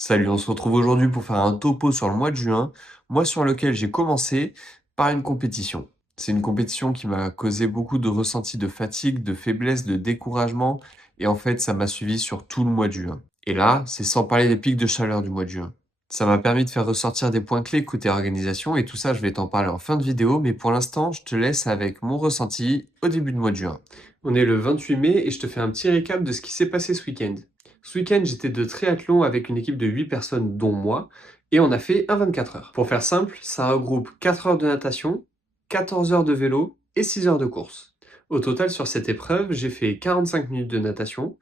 Salut, on se retrouve aujourd'hui pour faire un topo sur le mois de juin, mois sur lequel j'ai commencé par une compétition. C'est une compétition qui m'a causé beaucoup de ressentis de fatigue, de faiblesse, de découragement, et en fait, ça m'a suivi sur tout le mois de juin. Et là, c'est sans parler des pics de chaleur du mois de juin. Ça m'a permis de faire ressortir des points clés côté organisation, et tout ça, je vais t'en parler en fin de vidéo, mais pour l'instant, je te laisse avec mon ressenti au début de mois de juin. On est le 28 mai et je te fais un petit récap de ce qui s'est passé ce week-end. Ce week-end, j'étais de triathlon avec une équipe de 8 personnes, dont moi, et on a fait un 24 heures. Pour faire simple, ça regroupe 4 heures de natation, 14 heures de vélo et 6 heures de course. Au total, sur cette épreuve, j'ai fait 45 minutes de natation,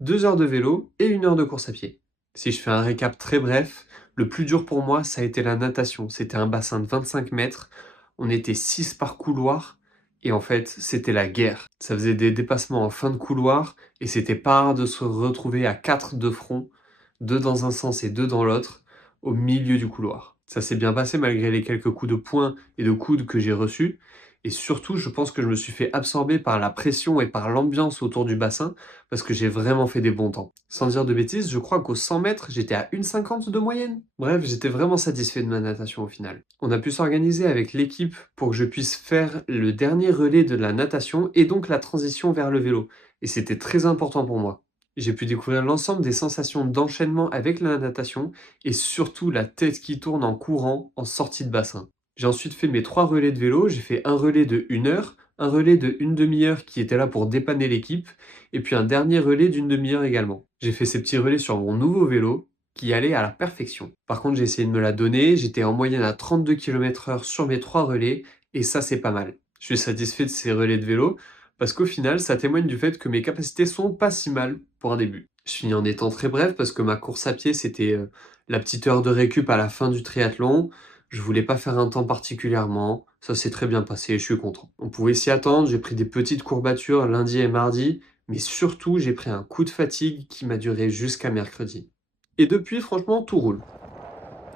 2 heures de vélo et 1 heure de course à pied. Si je fais un récap très bref, le plus dur pour moi, ça a été la natation. C'était un bassin de 25 mètres, on était 6 par couloir, et en fait, c'était la guerre. Ça faisait des dépassements en fin de couloir, et c'était pas rare de se retrouver à 4 de front, 2 dans un sens et 2 dans l'autre, au milieu du couloir. Ça s'est bien passé malgré les quelques coups de poing et de coude que j'ai reçus, et surtout, je pense que je me suis fait absorber par la pression et par l'ambiance autour du bassin, parce que j'ai vraiment fait des bons temps. Sans dire de bêtises, je crois qu'au 100 mètres, j'étais à 1,50 de moyenne. Bref, j'étais vraiment satisfait de ma natation au final. On a pu s'organiser avec l'équipe pour que je puisse faire le dernier relais de la natation et donc la transition vers le vélo. Et c'était très important pour moi. J'ai pu découvrir l'ensemble des sensations d'enchaînement avec la natation et surtout la tête qui tourne en courant en sortie de bassin. J'ai ensuite fait mes 3 relais de vélo. J'ai fait un relais de 1 heure, un relais de une demi-heure qui était là pour dépanner l'équipe, et puis un dernier relais d'une demi-heure également. J'ai fait ces petits relais sur mon nouveau vélo, qui allait à la perfection. Par contre, j'ai essayé de me la donner, j'étais en moyenne à 32 km/h sur mes 3 relais, et ça c'est pas mal. Je suis satisfait de ces relais de vélo, parce qu'au final, ça témoigne du fait que mes capacités sont pas si mal pour un début. Je finis en étant très bref, parce que ma course à pied, c'était la petite heure de récup à la fin du triathlon. Je voulais pas faire un temps particulièrement, ça s'est très bien passé, je suis content. On pouvait s'y attendre, j'ai pris des petites courbatures lundi et mardi, mais surtout j'ai pris un coup de fatigue qui m'a duré jusqu'à mercredi. Et depuis, franchement, tout roule.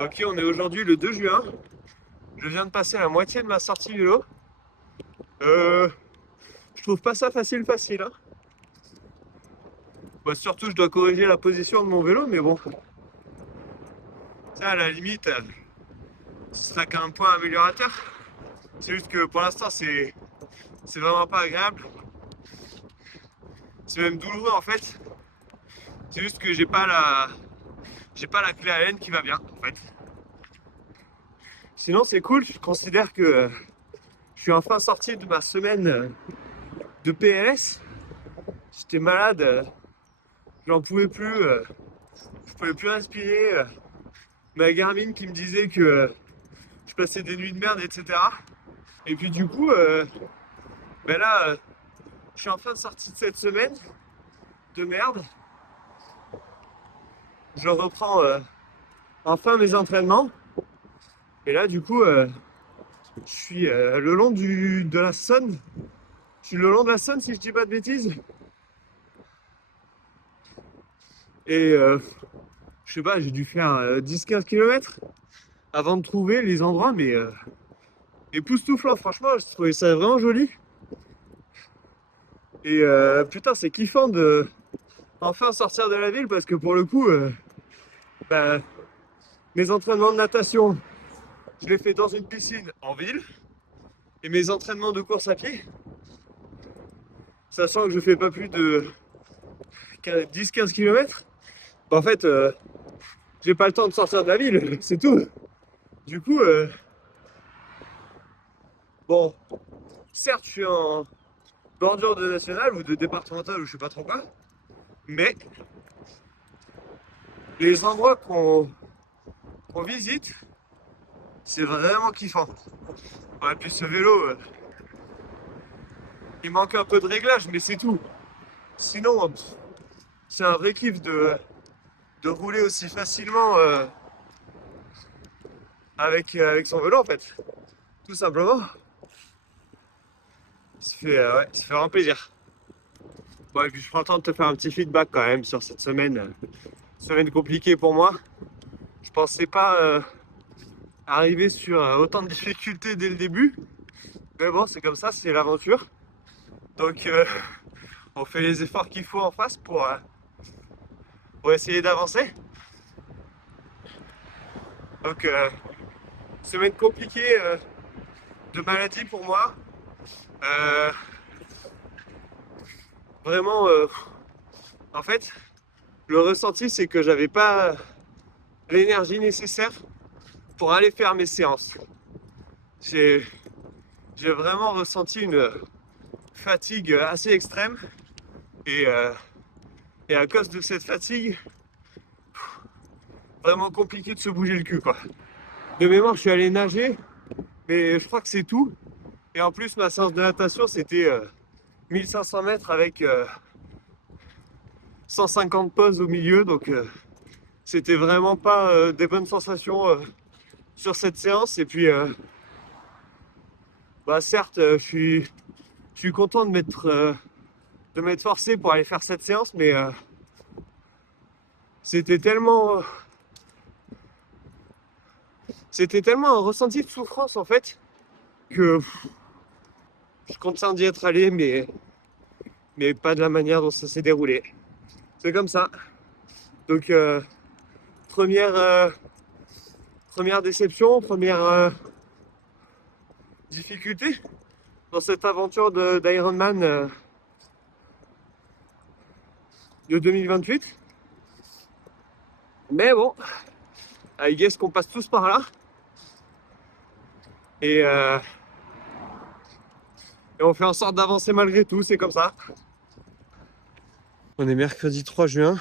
Ok, on est aujourd'hui le 2 juin. Je viens de passer la moitié de ma sortie vélo. Euh, je trouve pas ça facile, hein. Bah, surtout, je dois corriger la position de mon vélo, mais bon. Ça, à la limite, ce sera qu'un point améliorateur. C'est juste que pour l'instant, c'est vraiment pas agréable. C'est même douloureux en fait. C'est juste que j'ai pas la clé à laine qui va bien en fait. Sinon, c'est cool. Je considère que je suis enfin sorti de ma semaine de PLS. J'étais malade, j'en pouvais plus, je pouvais plus respirer. Ma Garmin qui me disait que je passais des nuits de merde, etc. Et puis du coup, ben là, je suis enfin sorti de cette semaine de merde. Je reprends enfin mes entraînements. Et là, du coup, je suis le long de la Saône. Je suis le long de la Saône, si je dis pas de bêtises. Et je sais pas, j'ai dû faire 10-15 km avant de trouver les endroits, mais époustouflant. Franchement, je trouvais ça vraiment joli. Et putain, c'est kiffant de enfin sortir de la ville parce que pour le coup, bah, mes entraînements de natation, je les fais dans une piscine en ville. Et mes entraînements de course à pied, sachant que je fais pas plus de 10-15 km, bah, en fait, j'ai pas le temps de sortir de la ville, c'est tout. Du coup, bon, certes, je suis en bordure de nationale ou de départementale ou je sais pas trop quoi, mais les endroits qu'on visite, c'est vraiment kiffant. Ouais, puis ce vélo, il manque un peu de réglage, mais c'est tout. Sinon, c'est un vrai kiff de rouler aussi facilement avec son vélo en fait. Tout simplement. Ça fait vraiment plaisir. Ouais, et puis je prends le temps de te faire un petit feedback quand même sur cette semaine. Semaine compliquée pour moi. Je pensais pas arriver sur autant de difficultés dès le début. Mais bon, c'est comme ça, c'est l'aventure. Donc on fait les efforts qu'il faut en face pour essayer d'avancer. Donc, semaine compliquée de maladie pour moi. Euh, vraiment, en fait, le ressenti, c'est que j'avais pas l'énergie nécessaire pour aller faire mes séances. J'ai, j'ai vraiment ressenti une fatigue assez extrême et, euh, et à cause de cette fatigue, vraiment compliqué de se bouger le cul, quoi. De mémoire, je suis allé nager, mais je crois que c'est tout. Et en plus, ma séance de natation, c'était 1500 mètres avec 150 pauses au milieu, donc c'était vraiment pas des bonnes sensations sur cette séance. Et puis, bah certes, je suis content de m'être forcé pour aller faire cette séance, mais c'était tellement, c'était tellement un ressenti de souffrance en fait que je suis content d'y être allé, mais pas de la manière dont ça s'est déroulé. C'est comme ça. Donc première, première déception, première difficulté dans cette aventure d'Ironman de 2028. Mais bon, I guess qu'on passe tous par là. Et, euh, et on fait en sorte d'avancer malgré tout, c'est comme ça. On est mercredi 3 juin.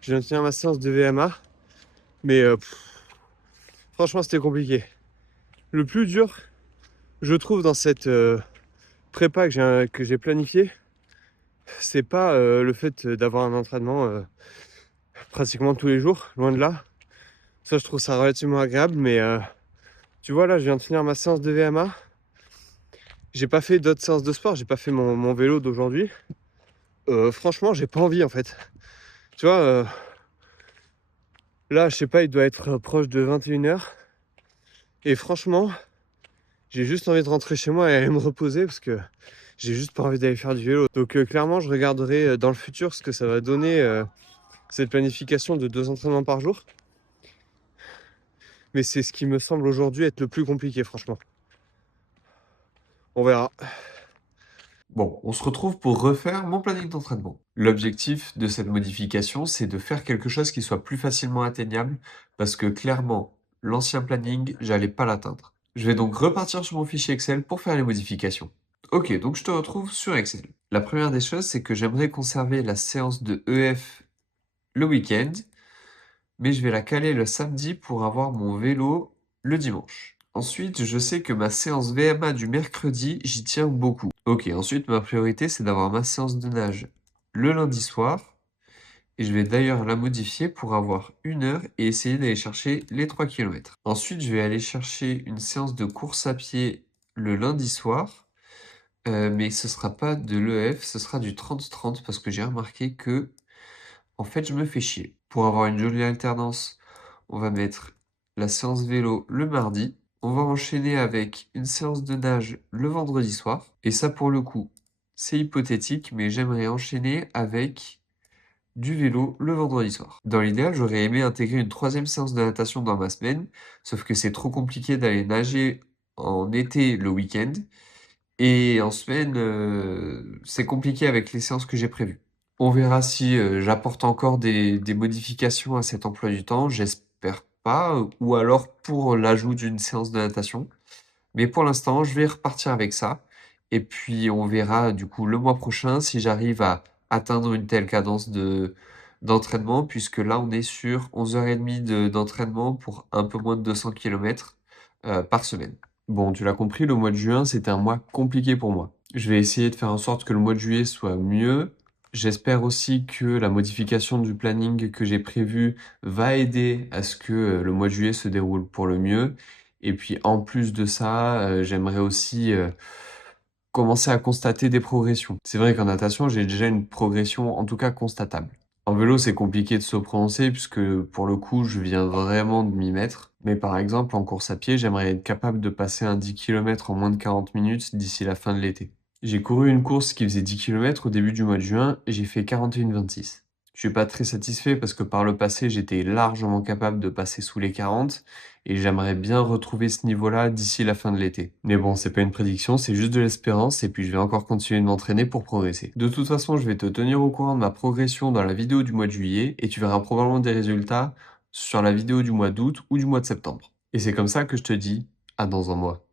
Je viens de finir ma séance de VMA. Mais franchement, c'était compliqué. Le plus dur, je trouve, dans cette prépa que j'ai planifié, c'est pas le fait d'avoir un entraînement pratiquement tous les jours, loin de là. Ça, je trouve ça relativement agréable. Mais tu vois, là, je viens de finir ma séance de VMA. J'ai pas fait d'autres séances de sport. J'ai pas fait mon vélo d'aujourd'hui. Franchement, j'ai pas envie en fait. Tu vois, là, je sais pas, il doit être proche de 21h. Et franchement, j'ai juste envie de rentrer chez moi et aller me reposer parce que j'ai juste pas envie d'aller faire du vélo. Donc clairement, je regarderai dans le futur ce que ça va donner cette planification de 2 entraînements par jour. Mais c'est ce qui me semble aujourd'hui être le plus compliqué, franchement. On verra. Bon, on se retrouve pour refaire mon planning d'entraînement. L'objectif de cette modification, c'est de faire quelque chose qui soit plus facilement atteignable parce que clairement, l'ancien planning, j'allais pas l'atteindre. Je vais donc repartir sur mon fichier Excel pour faire les modifications. Ok, donc je te retrouve sur Excel. La première des choses, c'est que j'aimerais conserver la séance de EF le week-end, mais je vais la caler le samedi pour avoir mon vélo le dimanche. Ensuite, je sais que ma séance VMA du mercredi, j'y tiens beaucoup. Ok, ensuite, ma priorité, c'est d'avoir ma séance de nage le lundi soir. Et je vais d'ailleurs la modifier pour avoir 1 heure et essayer d'aller chercher les 3 km. Ensuite, je vais aller chercher une séance de course à pied le lundi soir. Mais ce sera pas de l'EF, ce sera du 30-30 parce que j'ai remarqué que, en fait, je me fais chier. Pour avoir une jolie alternance, on va mettre la séance vélo le mardi. On va enchaîner avec une séance de nage le vendredi soir. Et ça, pour le coup, c'est hypothétique, mais j'aimerais enchaîner avec du vélo le vendredi soir. Dans l'idéal, j'aurais aimé intégrer une troisième séance de natation dans ma semaine, sauf que c'est trop compliqué d'aller nager en été le week-end. Et en semaine, c'est compliqué avec les séances que j'ai prévues. On verra si j'apporte encore des modifications à cet emploi du temps. J'espère pas, ou alors pour l'ajout d'une séance de natation. Mais pour l'instant, je vais repartir avec ça. Et puis, on verra du coup le mois prochain si j'arrive à atteindre une telle cadence d'entraînement, puisque là, on est sur 11h30 d'entraînement pour un peu moins de 200 km par semaine. Bon, tu l'as compris, le mois de juin, c'était un mois compliqué pour moi. Je vais essayer de faire en sorte que le mois de juillet soit mieux. J'espère aussi que la modification du planning que j'ai prévu va aider à ce que le mois de juillet se déroule pour le mieux. Et puis en plus de ça, j'aimerais aussi commencer à constater des progressions. C'est vrai qu'en natation, j'ai déjà une progression en tout cas constatable. En vélo, c'est compliqué de se prononcer puisque pour le coup, je viens vraiment de m'y mettre. Mais par exemple, en course à pied, j'aimerais être capable de passer un 10 km en moins de 40 minutes d'ici la fin de l'été. J'ai couru une course qui faisait 10 km au début du mois de juin et j'ai fait 41,26. Je suis pas très satisfait parce que par le passé, j'étais largement capable de passer sous les 40 et j'aimerais bien retrouver ce niveau-là d'ici la fin de l'été. Mais bon, c'est pas une prédiction, c'est juste de l'espérance et puis je vais encore continuer de m'entraîner pour progresser. De toute façon, je vais te tenir au courant de ma progression dans la vidéo du mois de juillet et tu verras probablement des résultats sur la vidéo du mois d'août ou du mois de septembre. Et c'est comme ça que je te dis à dans un mois.